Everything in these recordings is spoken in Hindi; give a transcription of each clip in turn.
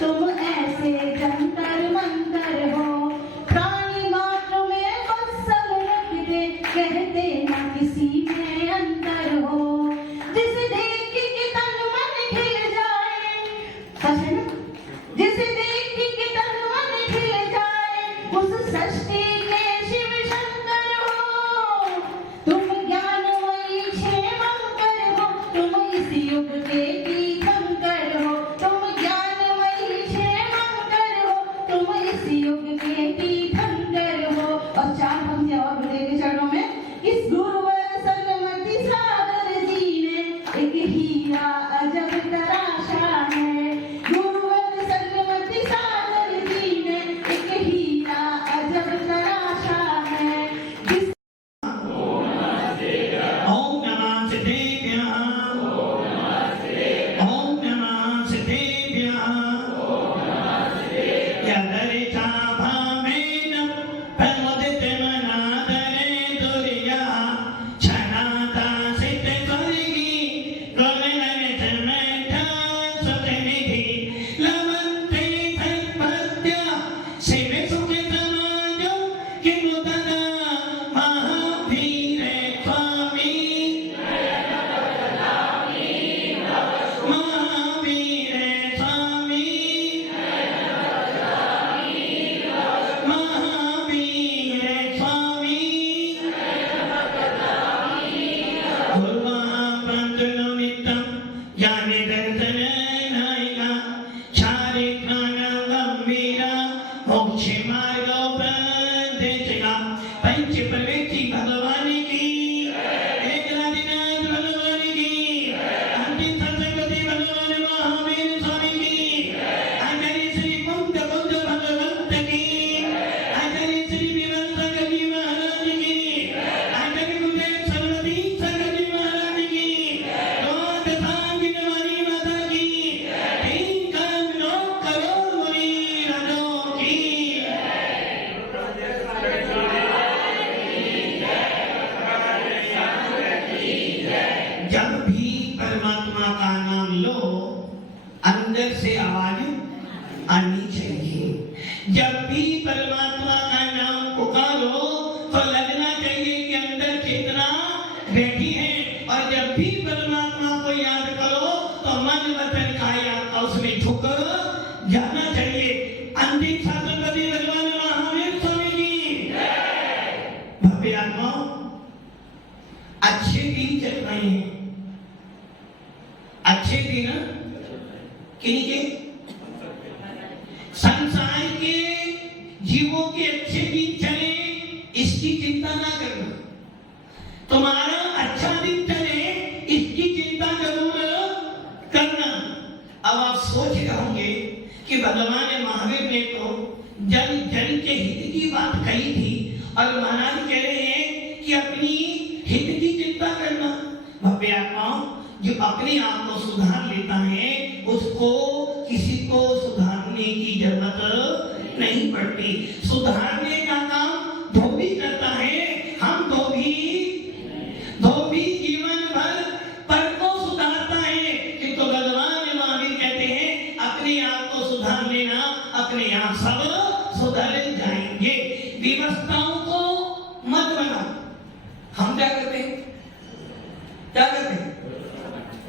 तुम ऐसे जंतर मंतर हो, प्राणी मात्र में बस सब रखते, कहते ना किसी में अंतर हो। जिसे देख के तन मन खिल जाए, सच है ना, जिसे देख के तन मन खिल जाए, उस सृष्टि के शिव शंकर हो। तुम ज्ञानमयी क्षेमंकर हो, तुम इस युग के तीर्थंकर हो। तुम ज्ञानमयी क्षेमंकर हो, तुम इस युग के तीर्थंकर हो। और चार पंक्ति और गुरुदेव के चरणों में, इस गुरुवर सरमति सागर जी ने एक हीरा अजब तराशा है। गुरुवर सरमति सागर जी ने एक हीरा अजब तराशा है। ओम नमः सिद्धेभ्यः, ओम नमः सिद्धेभ्यः, यदरिचा भावेन प्रमुदितमनादरे दुर्या, क्षणाता सिद्धस्वर्गी कमलनिधनमेधा सुतनिधि, लवन्ते सत्पद्या शिवसुखितमाजो किमु तदा महावीरे स्वामी, महावीरे स्वामी, महावीरे स्वामी, गुरुवापन्तुनिमित्तं यानि दर्शननायिका, चारित्राणगम्भीरा, मोक्षमार्गोपदेशिका, पंचप्रवेशी भगवान की, एकनाथनाथ भगवान की, अंतिम सत्संगति भगवान महावीर स्वामी की, आचार्य श्री कुंद भगवंत की, आचार्य श्री विमल जी महाराज की, आचार्य गुरुदेव सरस्वती जी महाराज की, द्वादशांगिन वाली माता की, तीन करोड़ मुनि राजों की। जब भी परमात्मा का नाम लो, अंदर से आवाज आनी चाहिए। जब भी परमात्मा का नाम पुकारो तो लगना चाहिए कि अंदर चेतना बैठी है। और जब भी परमात्मा को याद करो तो मन वचन काया उसमें झुक जाना चाहिए। अंतिम सत्संगति भगवान महावीर स्वामी की भव्य आत्मा अच्छे दिन चल रहे हैं, अच्छे दिन किनके? संसार के जीवों के अच्छे दिन चले, इसकी चिंता ना करना। तुम्हारा अच्छा दिन चले, इसकी चिंता जरूर करना। अब आप सोच रहे होंगे कि भगवान महावीर ने तो जन जन के हित की बात कही थी और महाराज कह रहे हैं कि अपनी हित की चिंता करना। भव्य आत्माओं, जो अपने आप को सुधार लेता है उसको किसी को सुधारने की जरूरत नहीं पड़ती। सुधारने का काम धोबी करता है। हम धोबी जीवन भर पर को सुधारता है, किंतु भगवान महावीर कहते हैं अपने आप को सुधार लेना, अपने आप सब सुधर जाएंगे। व्यवस्थाओं को मत बनाओ। हम क्या करते हैं? क्या करते हैं?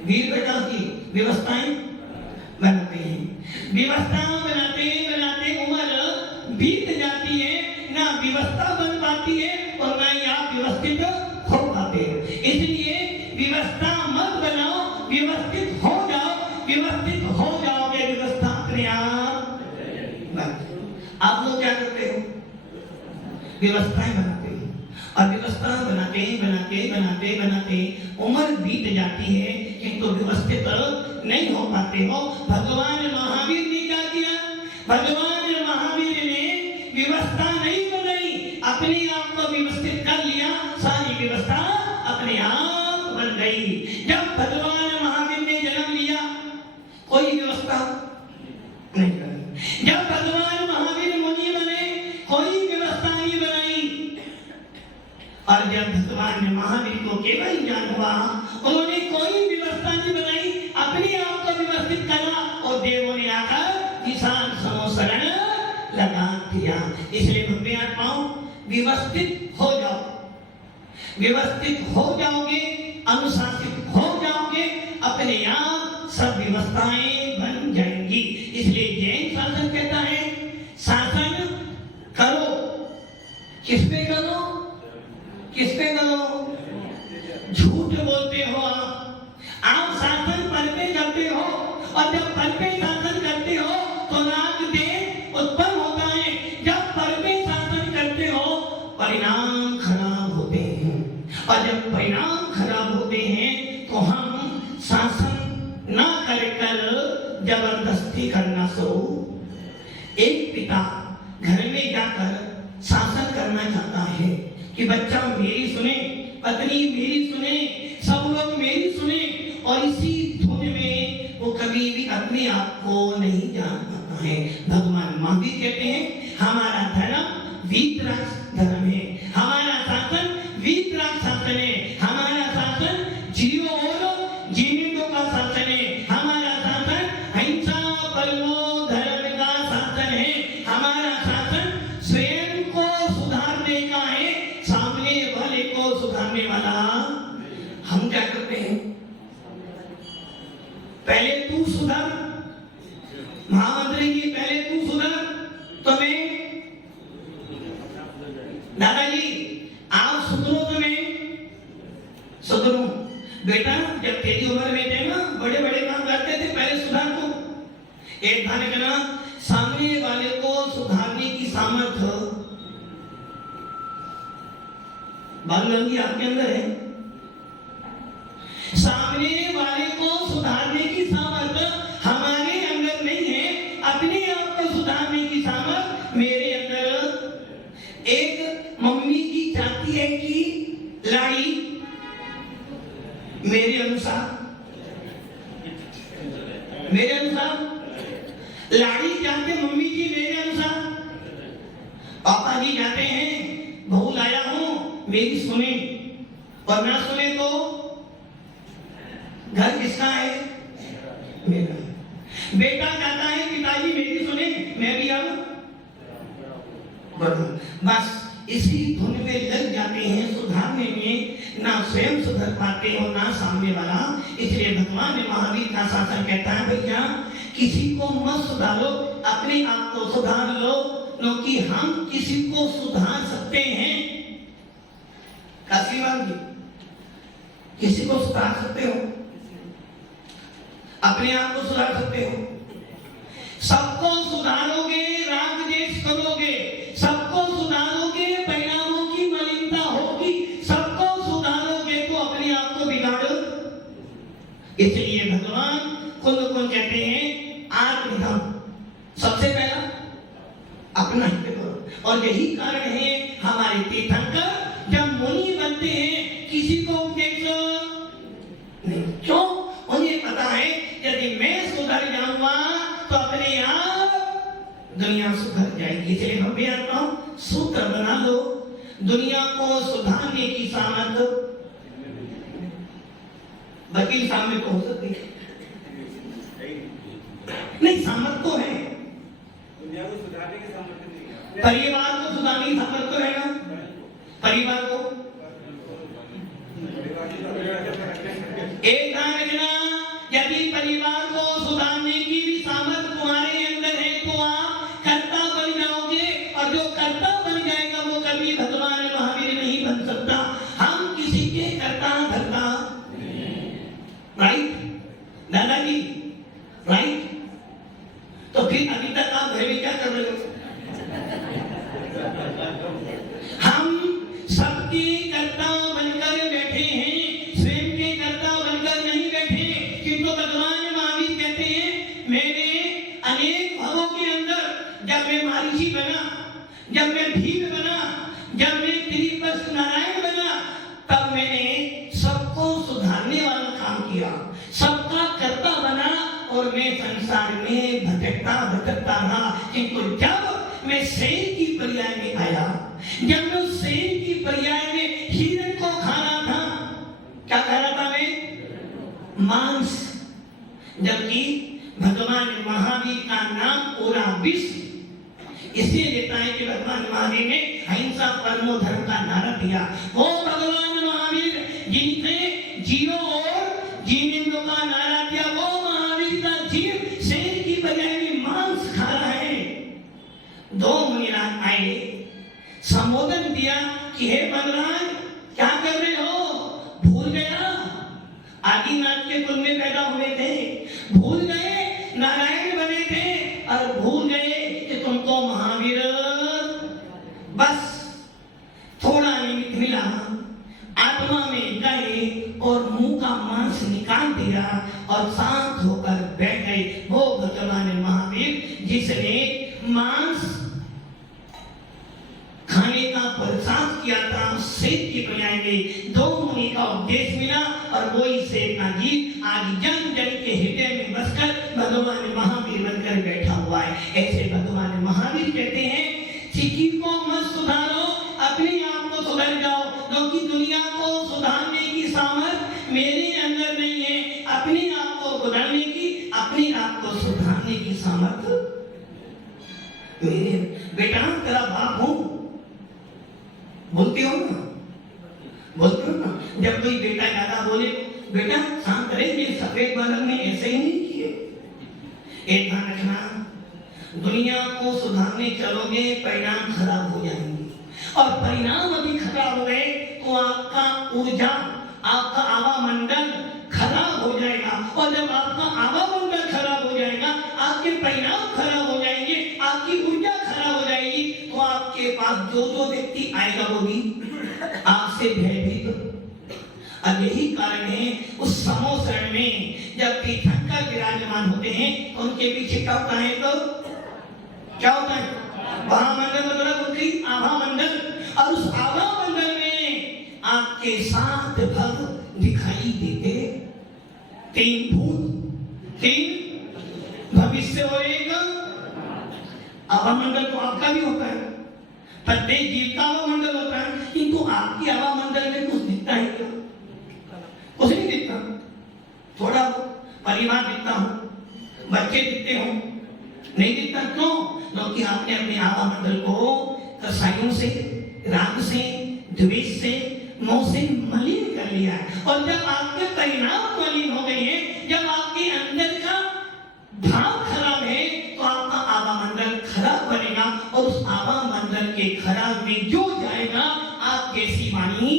वीर प्रकाश की व्यवस्थाएं बनाते हैं। व्यवस्थाएं बनाते बनाते उम्र बीत जाती है, ना व्यवस्था बन पाती है और ना ही आप व्यवस्थित हो पाते हैं। इसलिए व्यवस्था मत बनाओ, व्यवस्थित हो जाओ। व्यवस्थित हो जाओगे, व्यवस्था अपने आप बन। आप लोग क्या करते हो? व्यवस्थाएं बनाते हैं और व्यवस्था बनाते बनाते बनाते बनाते उम्र बीत जाती है, किंतु व्यवस्थित नहीं हो पाते हो। भगवान महावीर ने क्या किया? भगवान महावीर ने व्यवस्था नहीं बनाई, अपने आप को व्यवस्थित कर लिया। सारी व्यवस्था अपने आप बन गई। जब भगवान महावीर ने जन्म लिया, कोई व्यवस्था नहीं करी। जब भगवान महावीर मुनि बने, कोई व्यवस्था नहीं बनाई। और जब भगवान महावीर को केवल ज्ञान हुआ, उन्होंने कोई व्यवस्था नहीं बनाई, अपने आप को व्यवस्थित करा और देवों ने आकर व्यवस्थित हो जाओ। व्यवस्थित हो जाओगे, अनुशासित हो जाओगे, अपने आप सब व्यवस्थाएं बन जाएंगी। इसलिए जैन शासन कहता है शासन करो। किस पे करो? किस पे करो? झूठ बोलते हो आप शासन पद पे करते हो, और जब पद पे शासन करते हो तो राग देश उत्पन्न होता है। जब पद पे शासन करते हो परिणाम खराब होते हैं, और जब परिणाम खराब होते हैं तो हम शासन ना कर जबरदस्ती करना शुरू। एक पिता घर में जाकर शासन करना चाहता है कि बच्चा मेरी सुने, पत्नी मेरी सुने, सब लोग मेरी सुने, और इसी धुन में वो कभी भी अपने आप को नहीं जान पाता है। भगवान महावीर कहते हैं हमारा धर्म वीतराग धर्म है, हमारा शासन वीतराग शासन है, हमारा शासन जीवों और जीवितों का शासन है, हमारा शासन अहिंसा परमो धर्म का शासन है, हमारा शासन स्वयं को सुधारने का है, सामने वाले को सुधारने वाला। हम क्या करते हैं? पहले तू सुधर, महामंत्री जी पहले तू सुधर तो मैं, दादाजी आप सुधरो तो मैं सुधरूं। बेटा जब तेरी उम्र में थे ना, बड़े बड़े काम करते थे, पहले सुधार को। एक ध्यान रखना, सामने वाले को सुधारने की सामर्थ्य बालगंगी आपके अंदर है। सामने वाले को सुधारने की सामर्थ्य हमारे अंदर नहीं है, अपने आप को सुधारने की सामर्थ्य मेरे अंदर। एक मम्मी की चाहती है कि लाड़ी मेरे अनुसार लाड़ी चाहते मम्मी जी मेरे अनुसार। पापा जी जाते हैं बहू लाया हूं मेरी सुने, और ना सुने तो घर किसका है? मेरा। बेटा चाहता है पिताजी मेरी सुने, मैं भी आऊं। बस इसी धुन में लग जाते हैं, सुधारने में ना स्वयं सुधर पाते और ना सामने वाला। इसलिए भगवान महावीर का शासन कहता है भैया किसी को मत सुधारो, अपने आप को सुधार लो, क्योंकि हम किसी को सुधार सकते हैं। काशीवाल जी किसी को सुधार सकते हो, अपने आप को सुधार सकते हो। सबको सुधारोगे राग देश करोगे, सबको सुधारोगे परिणामों की मलिनता होगी, सबको सुधारोगे तो अपने आप को बिगाड़ो। इसलिए भगवान खुद को कहते हैं आत्मधर्म, सबसे पहला अपना हित करो। और यही कारण है हमारे तीर्थंकर जब मुनि बनते हैं किसी को उपदेश नहीं, क्यों? उन्हें पता है यदि मैं सुधर जाऊंगा तो अपने आप दुनिया सुधर जाएगी। इसलिए हम भी आता सूत्र बना लो, दुनिया को सुधारने की सामर्थ्य वकील सामने तो हो सकती है नहीं, सामर्थ्य तो है। दुनिया को सुधारने की सामर्थ्य नहीं है, परिवार को सुधारने की सामर्थ्य तो है ना, परिवार को। एक ध्यान रखना, यदि परिवार को सुधारने की भी सामर्थ्य तुम्हारे अंदर है तो आप कर्ता बन जाओगे, और जो कर्ता बन जाएगा वो कभी भगवान महावीर नहीं बन सकता। हम किसी के कर्ता धर्ता, राइट दादाजी, राइट? तो फिर अभी तक आप घर में क्या कर रहे हो? हम सबके कर्ता बनकर बैठे हैं, स्वयं के कर्ता बनकर नहीं बैठे। किंतु भगवान महावीर कहते हैं मैंने अनेक भवों के अंदर, जब मैं महर्षि बना, जब मैं भीम बना, जब मैं त्रिपद नारायण बना, तब मैंने सबको सुधारने वाला काम किया, सबका कर्ता बना, और मैं संसार में भटकता रहा। किंतु जब मैं शेर की पर्याय में आया, जब मैं शेर की पर्याय में हिरण को खाना था, क्या कह रहा था मैं? मांस। जबकि भगवान महावीर का नाम पूरा विश्व इसलिए देता है कि भगवान महावीर ने अहिंसा परमो धर्म का नारा दिया। वो भगवान महावीर जिनसे जियो और जीने दो का नारा दिया, वो महावीर का जीव शेर की बजाय में मांस खा रहा है। दो मुनिराज आए, संबोधन दिया कि हे मनराज क्या कर रहे हो? भूल गया आदिनाथ के कुल में पैदा हुए थे, भूल गए नारायण बने थे, और भूल गए कि तुमको महावीर बस थोड़ा निमित्त मिला, आत्मा में गए और मुंह का मांस निकाल दिया और शांत होकर बैठ गए। वो भगवान महावीर जिसने मांस खाने का प्रसाद किया था, शेर की बजाय में दो मुनि का उपदेश मिला, और वही शेर का जीव आज जन जन के हृदय में बसकर भगवान महावीर बनकर बैठा हुआ है। ऐसे भगवान महावीर कहते हैं किसी को मत सुधारो, अपने आप को सुधर जाओ, क्योंकि दुनिया को सुधारने की सामर्थ मेरे अंदर नहीं है। अपने आप को सुधारने की, अपने आप को सुधारने की सामर्थ मेरे। बेटा तेरा बाप हूं, बोलते हो ना, बोलते हो ना। जब कोई बेटा ज्यादा बोले, बेटा शांत रहे, मेरे सफेद बालक ने ऐसे ही नहीं किए। एक ध्यान रखना, दुनिया को सुधारने चलोगे परिणाम खराब हो जाएंगे, और परिणाम अभी खराब हो गए तो आपका ऊर्जा, आपका आवामंडल खराब हो जाएगा, और जब आपका आवामंडल खराब हो जाएगा, आपके परिणाम खराब हो जाएंगे, आपकी ऊर्जा खराब हो जाएगी, तो आपके पास जो व्यक्ति आएगा वो भी आपसे भयभीत। अब यही कारण है उस समोसरण में जब तीर्थंकर विराजमान होते हैं तो उनके पीछे क्या होता है? तो क्या होता है? महामंडल, मतलब उनकी आभा मंडल, और उस आभा मंडल में आपके 7 भव दिखाई देते, 3 भूत, 3 भविष्य और 1 आभा मंडल। तो आपका भी होता है, प्रत्येक जीव का आभा मंडल होता है, किंतु आपकी आभा मंडल में कुछ दिखता है क्या? कुछ नहीं दिखता। थोड़ा परिवार दिखता हो, बच्चे दिखते हो, नहीं दिखता। क्यों? क्योंकि आपने अपने आभा मंडल को कसाइयों से, राग से, द्वेष से, मोह से मलिन कर लिया है। और जब आपके परिणाम मलिन हो गए हैं, जब आपके अंदर का भाव खराब है, तो आपका आभा मंडल खराब बनेगा, और उस आभा मंडल के खराब में जो जाएगा आप कैसी वाणी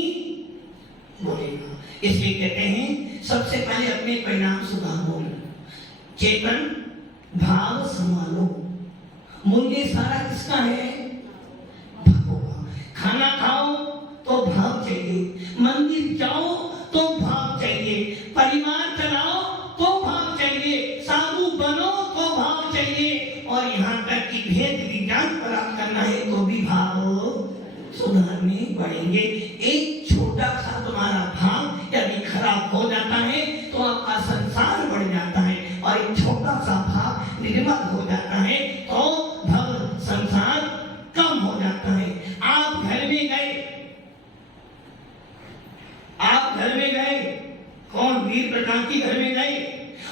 बोलेगा। इसलिए कहते हैं सबसे पहले अपने परिणाम सुधारो, चेतन भाव संभालो। मूल्य सारा किसका है? भाव का। खाना खाओ तो भाव चाहिए, मंदिर जाओ तो भाव चाहिए, परिवार चलाओ तो भाव चाहिए, साधु बनो तो भाव चाहिए, और यहाँ तक कि भेद विज्ञान प्राप्त करना है तो भी भाव सुधारने पड़ेंगे। एक छोटा सा तुम्हारा भाव यदि खराब हो जाता है तो आपका संसार बढ़ जाता है, और एक छोटा सा भाव निर्मल हो जाता है तो भव संसार कम हो जाता है। आप घर में गए, आप घर में गए, कौन? वीर प्रकाश की घर में गए,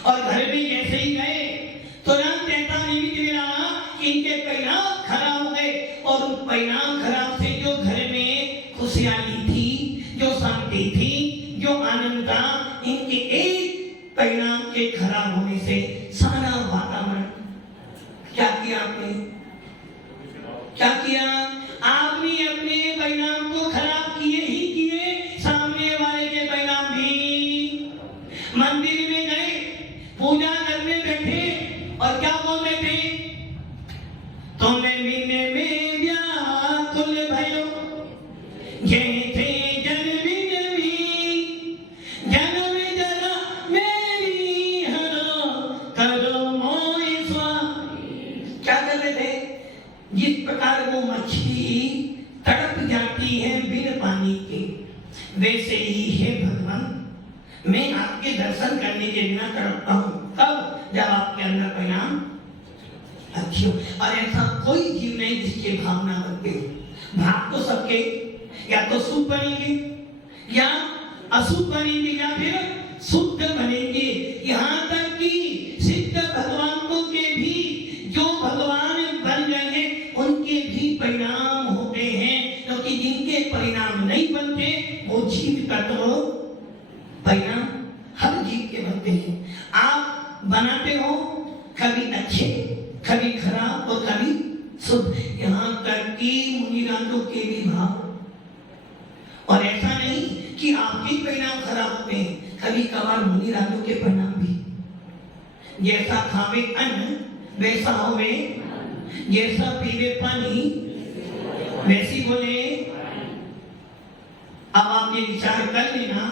और घर में जैसे ही गए तो राम कहता निमित्त मिला कि इनके परिणाम खराब हो गए, और उन परिणाम खराब से जो घर में खुशहाली थी, जो शांति थी, जो आनंद था, इनके एक परिणाम के खराब होने से सारा वातावरण क्या किया आपने? क्या किया आपने? अपने परिणाम को खराब किए ही किए, सामने वाले के परिणाम भी। मंदिर में गए, पूजा करने बैठे, और क्या बोल रहे थे? तुमने मीने में व्याकुल भयो, जैसे जन्मी जमी, जन्म जरा मेरी हरो, करो मोहि स्वामी। क्या कर रहे थे? जिस प्रकार वो मछली तड़प जाती है बिन पानी के, वैसे ही है भगवान, मैं आपके दर्शन करने के बिना तड़पता हूं। कब? जब आपके अंदर परिणाम अच्छे हो। और ऐसा कोई जीव नहीं जिसके भावना बनते हो। भाव तो सबके या तो शुभ बनेंगे, या अशुभ बनेंगे, या फिर शुद्ध बनेंगे। यहाँ तक कि सिद्ध भगवान को के भी जो भगवान बन गए हैं, उनके बनाते हो, कभी अच्छे, कभी खराब और कभी शुद्ध, यहाँ तक कि मुनिराजों के भी भाव। और ऐसा नहीं कि आपके परिणाम खराब होते हैं, कभी कभार मुनिराजों के परिणाम भी। जैसा खावे अन्न वैसा होवे, जैसा पीवे पानी वैसी बोले। अब आप ये विचार कर लेना,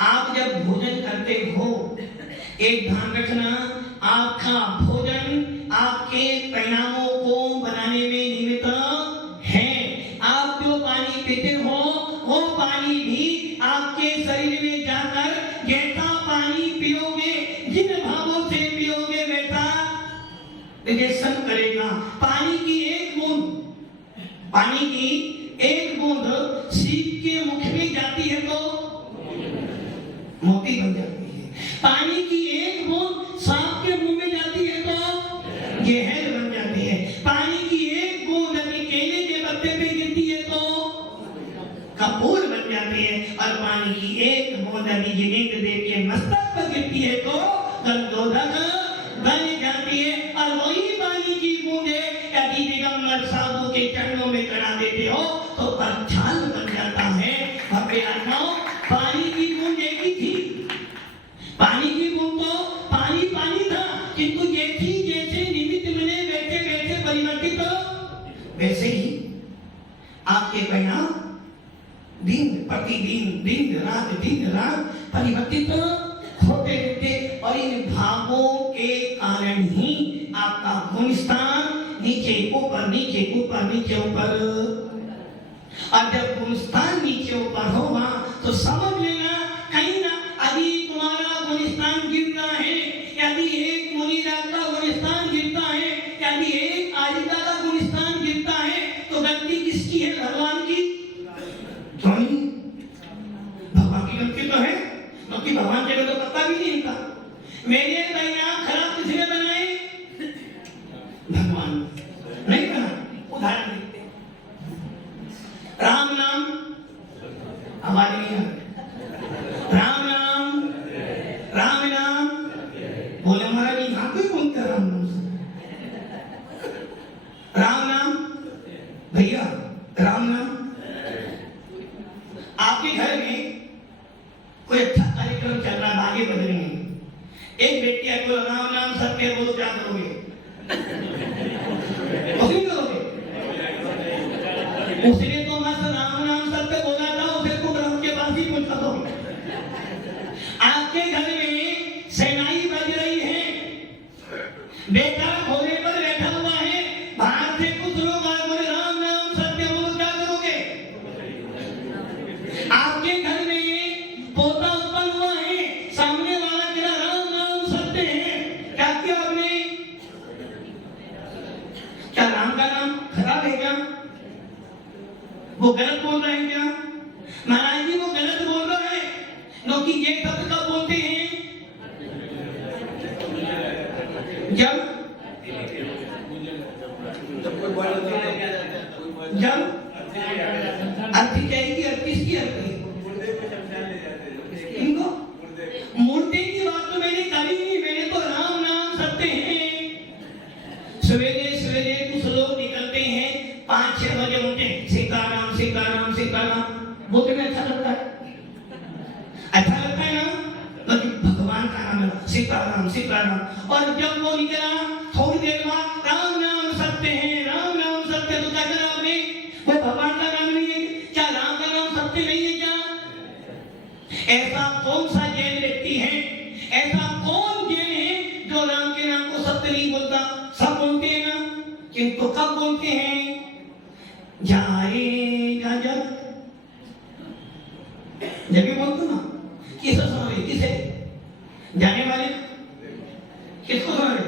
आप जब भोजन करते हो, एक ध्यान रखना, आपका भोजन आपके परिणामों को बनाने में निमित्त है। आप जो पानी पीते हो, वो पानी भी आपके शरीर में जाकर जैसा पानी पियोगे, जिन भावों से पियोगे, वैसा रिएक्शन करेगा। पानी की एक बूंद सीप के मुख में जाती है तो मोती बन जाती है। पानी की एक बूंद सांप के मुंह में जाती है तो जहर बन जाती है। पानी की एक बूंद यदि केले के पत्ते पे गिरती है तो कपूर बन जाती है। और पानी की एक बूंद यदि जिनेंद्र देव के मस्तक पर गिरती है तो गंधोदक बन जाती है। और वही पानी की बूंदे यदि दिगंबर साधु के चरणों में करा देते हो तो परछाल बन जाता है। भव्य आत्माओं, पानी की बूंद एक ही थी। पानी की बूंद तो पानी था, किंतु जैसे निमित्त बने वैसे वैसे परिवर्तित हो। वैसे ही आपके परिणाम दिन रात परिवर्तित होते रहते। और इन भावों के कारण ही आपका गुणस्थान नीचे ऊपर। और जब गुणस्थान नीचे ऊपर होगा तो समझ लेना कहीं ना अभी तुम्हारा गुणस्थान गिर रहा है। यदि एक मुनिराज का गुणस्थान गिरता है, यदि एक आजिका का गुणस्थान गिरता है, तो गलती किसकी है? भगवान की। क्यों नहीं? भगवान की गलती तो है, क्योंकि भगवान के तो पता भी नहीं था। मेरे परिणाम खराब किसने बनाए? भगवान नहीं बना। उदाहरण देखते हैं, राम नाम हमारे नहीं है। राम नाम बोले हमारा भी यहाँ कोई बोलते राम नाम से। राम नाम भैया, राम नाम आपके घर में कोई अच्छा कार्यक्रम चल रहा है, आगे बढ़ रहे हैं, एक व्यक्ति आपको राम नाम सत्य बोलो, क्या करोगे? करोगे? उसने तो मस्त राम नाम सत्य बोला था, उसे तो ग्राउंड के पास ही पहुंचा दो। आपके घर में सेनाई बज रही है, बेटा घोड़े पर बैठा हुआ है, बाहर से कुछ लोग आए बोले राम नाम सत्य बोलो, क्या करोगे? आपके घर में पोता उत्पन्न हुआ है, सामने वाला कह राम नाम सत्य है, क्या किया आपने? क्या राम का नाम खराब है क्या? वो गलत बोल रहे हैं क्या? महाराज जी वो गलत बोल रहा है, क्योंकि ये शब्द कब बोलते हैं? जब अर्थी जाएगी, किसकी अर्थी? इनको मूर्ति की बात तो मैंने करी नहीं, मैंने तो राम नाम सत्य है। सवेरे कुछ लोग निकलते हैं, 5-6 बजे उठते, सीताराम बोलते में अच्छा लगता है ना, क्योंकि भगवान का नाम है सीताराम। और जब वो निकला थोड़ी देर बाद राम नाम सत्य है, तो क्या करा आपने? वो भगवान का नाम नहीं है क्या? राम का नाम सत्य नहीं है क्या? ऐसा कौन सा जैन व्यक्ति है, ऐसा कौन जैन है जो राम के नाम को सत्य नहीं बोलता? सब बोलते हैं ना, किंतु कब बोलते हैं? जब भी बोलते ना, किसे सुना रहे? किसे? जाने वाले किसको सुना रहे?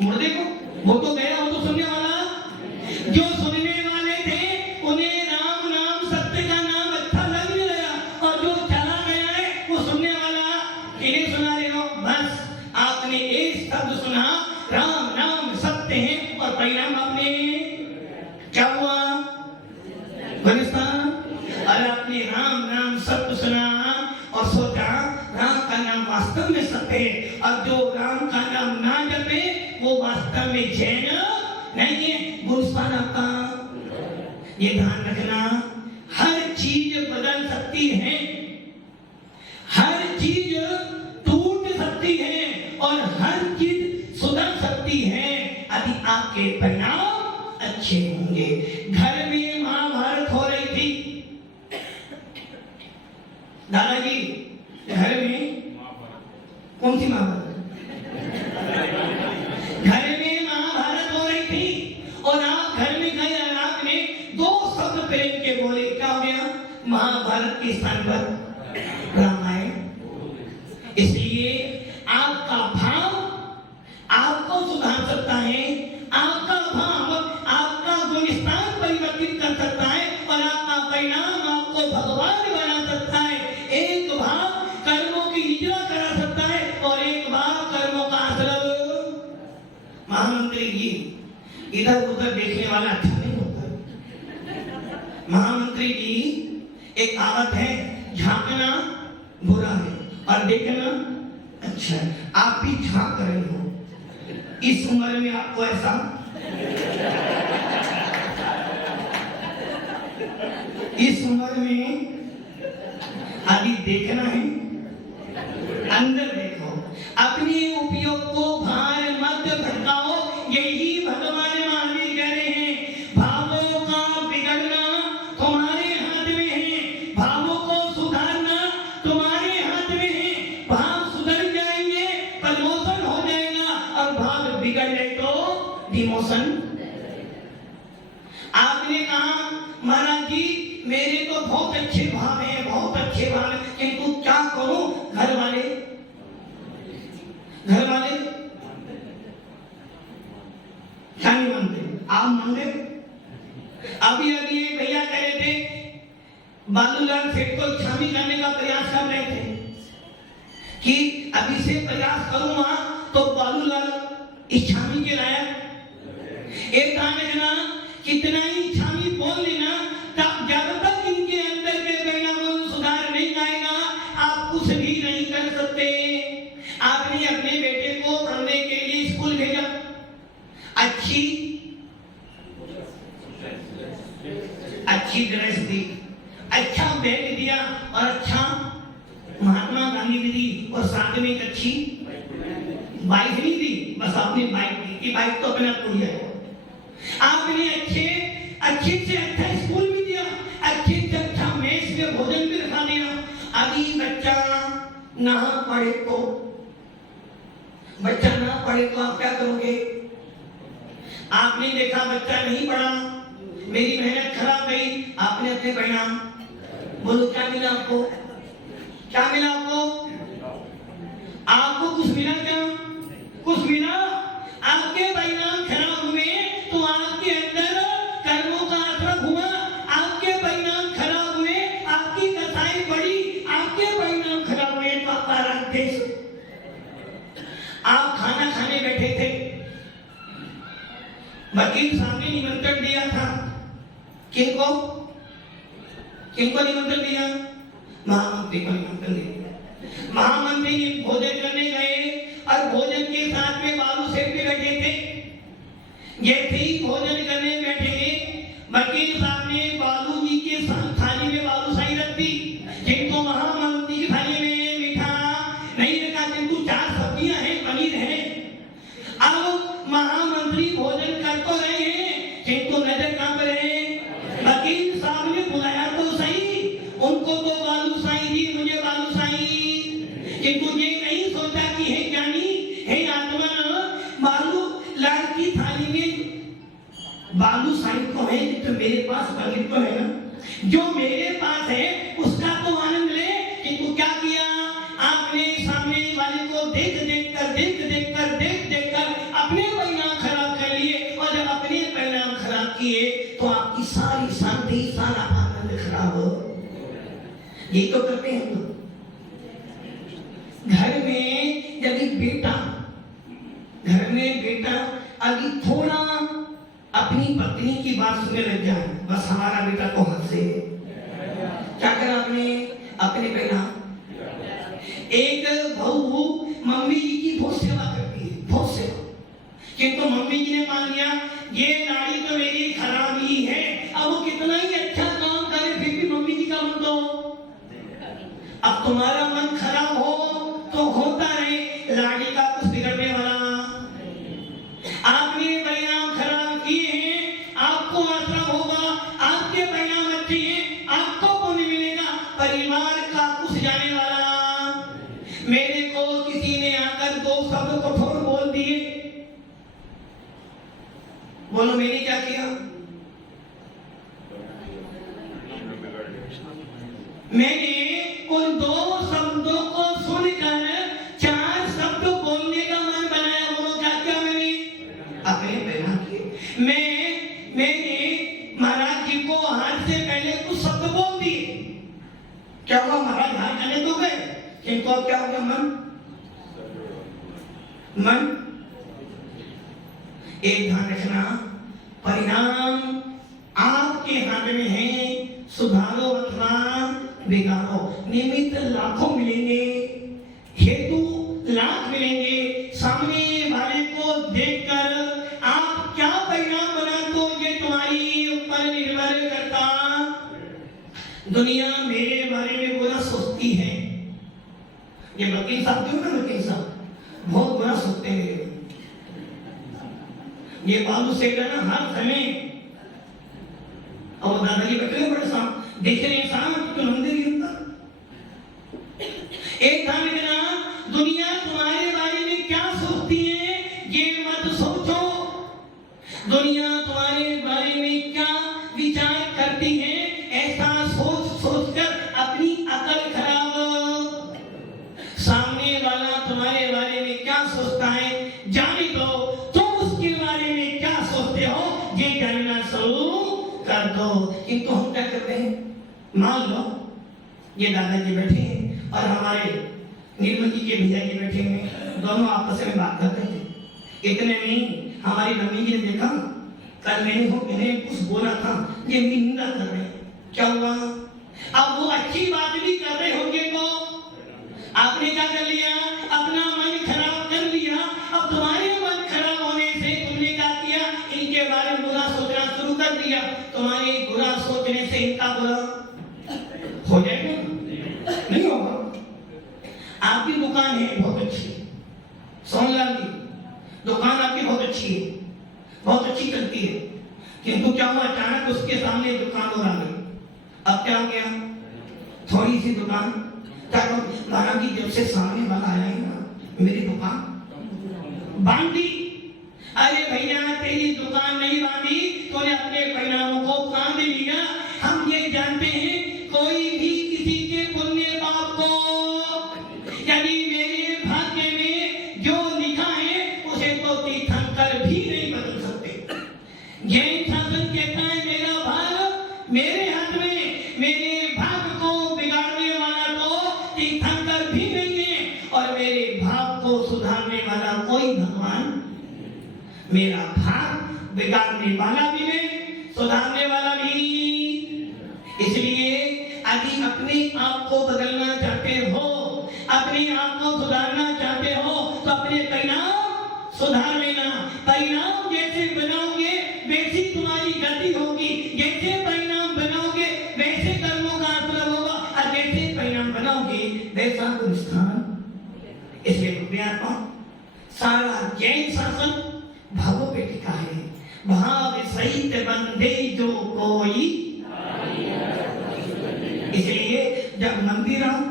मुर्दे को? वो तो गया, वो तो सुनने वाला। जो सुनने वाले थे उन्हें राम नाम सत्य का नाम अच्छा लग नहीं रहा, और जो चला गया है वो सुनने वाला किन्हें सुना रहे हो? बस आपने एक शब्द सुना, राम नाम सत्य है, और परिणाम आपने क्या हुआ? और आपने राम नाम सत्य सुना और सोचा राम का नाम वास्तव वास्तव में सत्य है, और जो राम का नाम ना जपे वो वास्तव में जैन नहीं है। गुरुस्वान आपका ये ध्यान रखना, हर चीज बदल सकती है, हर चीज टूट सकती है और हर चीज सुधर सकती है यदि आपके परिणाम अच्छे होंगे। घर में महाभारत हो रही थी, दादाजी घर में कौन सी महाभारत? घर में महाभारत हो रही थी और आप घर में गए और आपने दो शब्द प्रेम के बोले, क्या हो गया? महाभारत के स्थान पर रामायण। इसलिए आपका भाव आपको सुधार सकता है, आपका भाव आपका गुणस्थान परिवर्तित कर सकता है और आपका परिणाम आपको भगवान बना सकता है। एक भाव कर्मों की हिजरा करा सकता है और एक भाव कर्मों का आश्रय। महामंत्री जी इधर उधर देखने वाला अच्छा नहीं होता। महामंत्री जी एक कहावत है, झांकना बुरा है और देखना अच्छा है। आप भी झांक रहे हो इस उम्र में, आपको ऐसा इस उम्र में अभी देखना है, अंदर देखो, अपने उपयोग को भार मत भटकाओ। यही भगवान महावीर कह रहे हैं, भावों का बिगड़ना तुम्हारे हाथ में है, भावों को सुधारना तुम्हारे हाथ में है। भाव सुधर जाएंगे, प्रमोशन हो जाएगा, और भाव बिगड़ जाए तो डिमोशन। आपने कहा महाराज जी मेरे तो बहुत अच्छे भाव है, बहुत अच्छे भाव है, किंतु क्या करूं? घर वाले क्या नहीं मानते? आप मान रहे? अभी एक भैया कह रहे थे, बालूलाल सेठ को छामी करने का प्रयास कर रहे थे कि अभी से प्रयास करूंगा तो बालूलाल इस छामी के लायक। एक जना कितना ही छामी बोल लेना, तब जब तक इनके अंदर के परिणाम सुधार नहीं आएगा आप कुछ भी नहीं कर सकते। आपने अपने बेटे को पढ़ने के लिए स्कूल भेजा, अच्छी ड्रेस दी, अच्छा बैग दिया और अच्छा महात्मा गांधी भी दी, और साथ में एक अच्छी बाइक नहीं दी, बस आपने बाइक दी कि बाइक तो अपना पूरी है। आपने अच्छे से अच्छा स्कूल भी दिया, अच्छे से अच्छा मेस में भोजन भी रखा दिया। अभी बच्चा ना पढ़े तो आप क्या करोगे? आपने देखा बच्चा नहीं पढ़ा, मेरी मेहनत खराब गई, आपने अपने परिणाम बोलो क्या मिला आपको? क्या मिला आपको? आपको कुछ मिला क्या? कुछ मिला? आपके परिणाम खराब हुए तो आपके अंदर कर्मों का असर हुआ, आपके परिणाम खराब हुए, आपकी दशाएं बढ़ी, आपके परिणाम खराब हुए तो आपका राग देश। आप खाना खाने बैठे थे, वकील साहब ने निमंत्रण दिया था, किनको निमंत्रण दिया? महामंत्री को निमंत्रण दिया। महामंत्री ने भोजन करने गए और भोजन के साथ में बालू सेठ भी बैठे थे। जैसे ही भोजन करने बैठे, वकील साहब ने बालू जी के साथ थाली में बालूशाही रख दी, जिनको महामंत्री की थाली में मीठा नहीं रखा, जिनको 4 सब्जियां हैं, पनीर है। अब महामंत्री भोजन कर तो रहे हैं, जिनको नजर कहां पर है? वकील साहब ने बुलाया तो सही, उनको तो बालूशाही दी, मुझे बालूशाही, किंतु ये नहीं सोचा कि हे ज्ञानी, हे आत्मा, बालू लाल की थाली में बालूशाही तो है, तो मेरे पास पनीर तो है ना, जो मेरे पास है उसका तो आनंद ले। किंतु क्या किया आपने? सामने वाले को देख देख कर अपने परिणाम खराब कर लिए, और जब अपने परिणाम खराब किए तो आपकी सारी शांति, सारा आनंद खराब हो। ये तो करते हैं तो। घर में यदि बेटा अभी थोड़ा अपनी पत्नी की बात सुनने लग जाए, बस हमारा बेटा तो हद से क्या करा आपने? अपने परिणाम। एक बहू मम्मी जी की बहुत सेवा करती है, बहुत सेवा। किंतु मम्मी जी ने मान लिया ये लाड़ी तो मेरी खराब ही है, अब वो कितना ही अच्छा काम करे फिर भी मम्मी जी का मन तो। अब तुम्हारा मन खराब हो तो होता रहे, लाड़ी का कुछ बिगड़ने वाला। आपने परिणाम खराब किए हैं, आपको आसरा होगा, आपके परिणाम अच्छे हैं, आपको पुण्य मिलेगा, परिवार का कुछ जाने वाला। मेरे को किसी ने आकर दो शब्द कठोर बोल दिए, बोलो मैंने क्या किया? मैंने उन दो शब्दों को सुनकर चार शब्द बोलने का मन बनाया। बोलो क्या क्या? मैंने अपने परिणाम किए। मैंने महाराज जी को हाथ से पहले कुछ शब्द बोल दिए। क्या हुआ? महाराज हाथ जाने तो गए, किंतु अब क्या हो गया? मन एक ध्यान रखना, परिणाम आपके हाथ में है, सुधारो अथवा बिगाड़ो। निमित्त लाखों मिलेंगे, हेतु लाख मिलेंगे, सामने वाले को देखकर आप क्या परिणाम बना दो ये तुम्हारी ऊपर निर्भर करता। दुनिया मेरे बारे में बुरा सोचती है, ये वकील साहब क्यों ना, वकील साहब बहुत बुरा सोचते हैं। ये बाबू से ना हर समय, और दादाजी बैठे हैं बड़े साहब देख रहे हैं साहब तो मंदिर के अंदर एक काम करना, दुनिया तुम्हारे बारे में क्या सोचती है ये मत सोचो। दुनिया तुम्हारे बारे में क्या विचार करती है ऐसा सोच सोचकर अपनी अकल खराब। सामने वाला तुम्हारे बारे में क्या सोचता है जाने दो, तुम उसके बारे में क्या सोचते हो ये जानना शुरू कर दो। किंतु हम क्या करते हैं? मान लो ये दादाजी बैठे हैं और हमारे निर्मल जी के भैया जी बैठे हैं, दोनों आपस में बात करते हैं। इतने में हमारी मम्मी जी ने देखा कल मैंने कुछ बोला था, ये निंदा कर रहे हैं। क्या हुआ? अब वो अच्छी बात भी कर रहे होंगे तो आपने क्या कर लिया? अपना मन खराब कर लिया। अब तुम्हारे मन खराब होने से तुमने क्या किया? इनके बारे में बुरा सोचना शुरू कर दिया। तुम्हारे बुरा सोचने से इनका बुरा हो जाएगा? नहीं होगा। आपकी दुकान है बहुत अच्छी, सोनलाल की दुकान आपकी बहुत अच्छी है, बहुत अच्छी चलती है, किंतु क्या हुआ? अचानक उसके सामने दुकान और आ गई। अब क्या हो गया? थोड़ी सी दुकान महाराज जी जब से सामने वाला आया है ना मेरी दुकान बांध दी। अरे भैया तेरी दुकान नहीं बांधी, तूने अपने परिणामों को बांध लिया। हम ये जानते हैं कोई भी किसी के पुण्य पाप को यदि मेरे भाग्य में जो लिखा है उसे तो तीर्थंकर भी नहीं बदल सकते। जैन शासन कहता है मेरा भाग मेरे हाथ में, मेरे भाग को बिगाड़ने वाला तो तीर्थंकर भी नहीं है और मेरे भाग को सुधारने वाला कोई भगवान। मेरा भाग बिगाड़ने वाला भी नहीं, सुधारने वाला भी। इसलिए यदि अपने आप को बदलना चाहते हो, अपने आप को सुधारना चाहते हो तो अपने परिणाम सुधार लेना। परिणाम जैसे बनाओगे वैसी तुम्हारी गति होगी, जैसे परिणाम बनाओगे वैसे कर्मों का असर होगा और जैसे परिणाम बनाओगे वैसा स्थान। इसलिए सारा जैन शासन भावों पे टिका है। भाव सहित बंधे जो कोई। इसलिए जब मंदिर आओ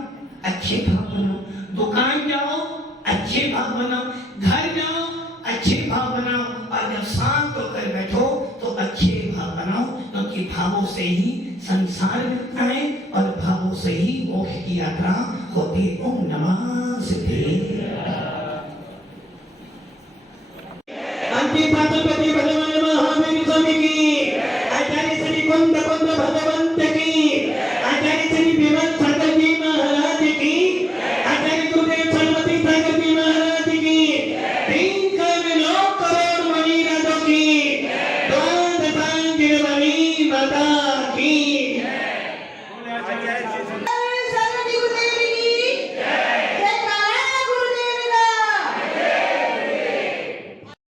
अच्छे भाव बनाओ, दुकान जाओ अच्छे भाव बनाओ, घर जाओ अच्छे भाव बनाओ और जब शांत होकर बैठो तो अच्छे भाव बनाओ, क्योंकि भावों से ही संसार मिलता है और भावों से ही मोक्ष की यात्रा होती है। ओम नमः शिवाय।